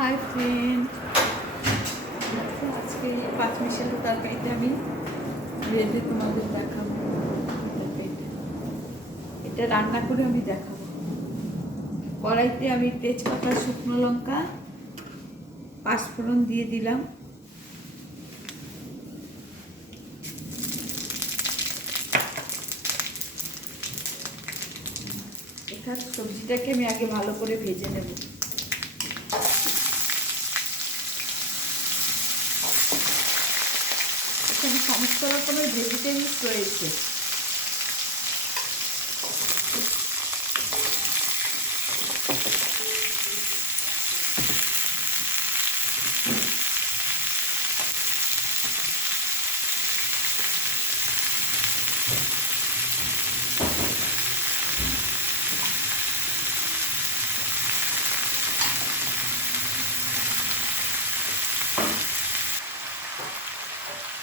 Hi friend, আজকে পাঁচ মিশালি তরকারিটা আমি রেঁধে তোমাদের দেখাবো। এটা রান্না করে আমি দেখাবো। কড়াইতে আমি তেজপাতা, শুকনো লঙ্কা, পাঁচফোড়ন দিয়ে দিলাম। এখানে সবজিটাকে আমি আগে ভালো করে ভেজে নেব। এখানে সমস্ত রকমের ভেজিটেবলস রয়েছে।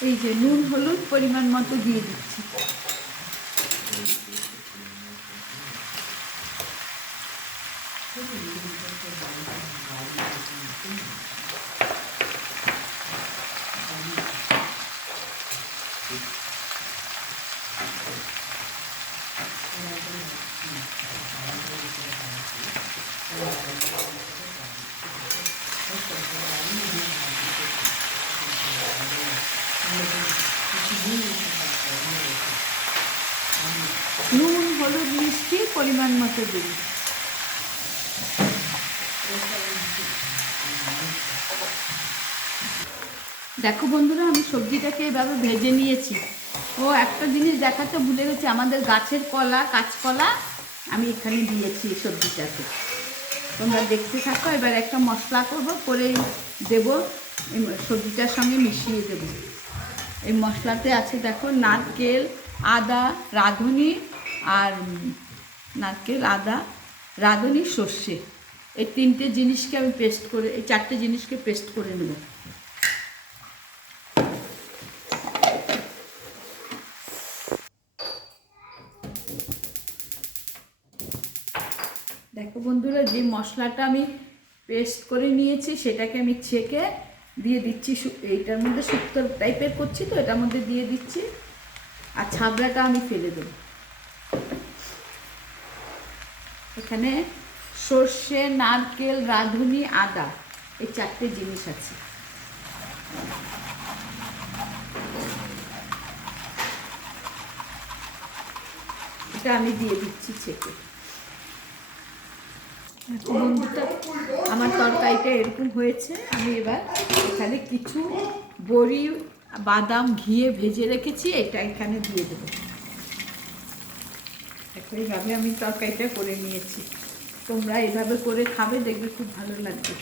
এই যে নুন হলুদ পরিমাণ মতো দিয়ে দিচ্ছি। নুন হলুদ মিষ্টি পরিমাণ মতো দিন। দেখো বন্ধুরা, আমি সবজিটাকে এভাবে ভেজে নিয়েছি। ও একটা জিনিস দেখাতে ভুলে গেছি, আমাদের গাছের কলা, কাঁচকলা আমি এখানে দিয়েছি সবজিটাতে। তোমরা দেখতে থাকো। এবার একটা মশলা করবো, করে দেবো, এই সবজিটার সঙ্গে মিশিয়ে দেব। এই মশলাতে আছে দেখো নারকেল, আদা, রাঁধুনি আর নারকেল, আদা, রাঁধুনি, সর্ষে, এই তিনটে জিনিসকে আমি পেস্ট করে, এই চারটে জিনিসকে পেস্ট করে নেব। দেখো বন্ধুরা, যে মশলাটা আমি পেস্ট করে নিয়েছি সেটাকে আমি ছেঁকে দিয়ে দিচ্ছি। এইটার মধ্যে শুক্তো টাইপের করছি তো, এটার মধ্যে দিয়ে দিচ্ছি। আর ছাবড়াটা আমি ফেলে দেব। এখানে সর্ষে, নারকেল, রাঁধুনি, আদা, এই চারটে জিনিস আছে। এটা আমি দিয়ে দিচ্ছি ছেঁকে। বন্ধুটা, আমার তরকারিটা এরকম হয়েছে। আমি এবার এখানে কিছু বড়ি, বাদাম ঘিয়ে ভেজে রেখেছি, এটা এখানে দিয়ে দেবো। এইভাবে আমি তরকারিটা করে নিয়েছি। তোমরা এইভাবে করে খাবে, দেখবে খুব ভালো লাগবে।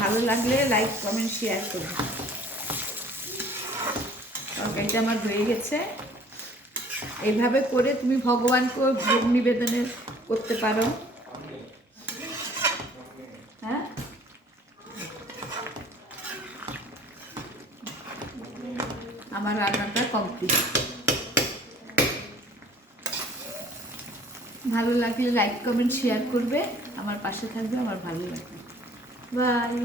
ভালো লাগলে লাইক, কমেন্ট, শেয়ার করবে। তরকারিটা আমার হয়ে গেছে। এইভাবে করে তুমি ভগবানকে ভোগ নিবেদনের করতে পারো। হ্যাঁ, আমার রান্নাটা কমপ্লিট। ভালো লাগলে লাইক, কমেন্ট, শেয়ার করবে, আমার পাশে থাকবে, আমার ভালো লাগবে। বাই।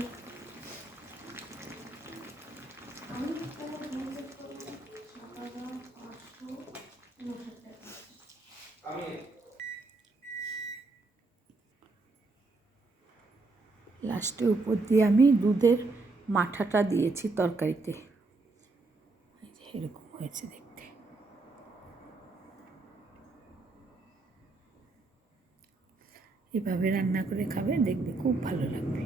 লাস্টে উপর দিয়ে আমি দুধের মাঠাটা দিয়েছি তরকারিতে। এরকম হয়েছে দেখতে। এভাবে রান্না করে খাবে, দেখবে খুব ভালো লাগবে।